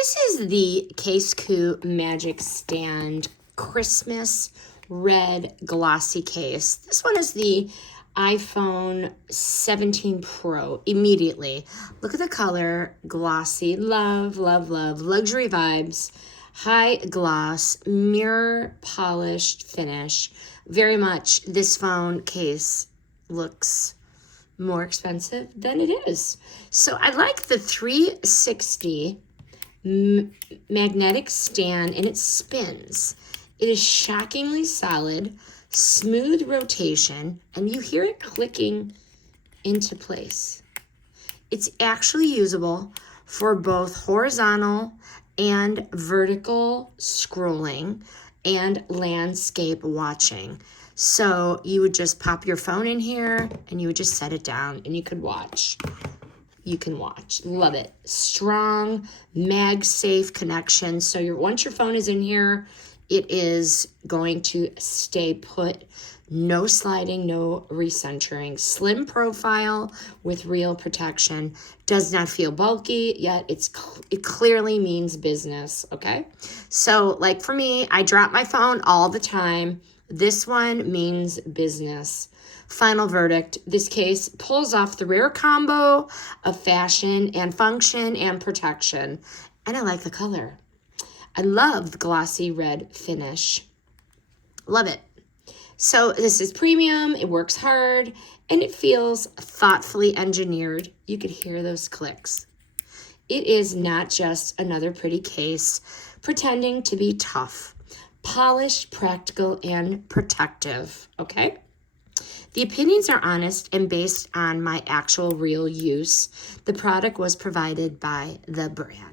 This is the CASEKOO Magic Stand Christmas Red Glossy case. This one is the iPhone 17 Pro. Immediately, look at the color, glossy, love, love, love, luxury vibes, high gloss, mirror polished finish. Very much this phone case looks more expensive than it is. So I like the 360 magnetic stand, and it spins. It is shockingly solid, smooth rotation, and you hear it clicking into place. It's actually usable for both horizontal and vertical scrolling and landscape watching. So you would just pop your phone in here and you would just set it down and you could watch. You can watch. Love it. Strong MagSafe connection. So once your phone is in here, it is going to stay put. No sliding, no recentering. Slim profile with real protection. Does not feel bulky, yet it clearly means business, okay? So like for me, I drop my phone all the time. This one means business. Final verdict, this case pulls off the rare combo of fashion and function and protection. And I like the color. I love the glossy red finish. Love it. So this is premium, it works hard, and it feels thoughtfully engineered. You could hear those clicks. It is not just another pretty case pretending to be tough. Polished, practical, and protective, okay? The opinions are honest and based on my actual real use. The product was provided by the brand.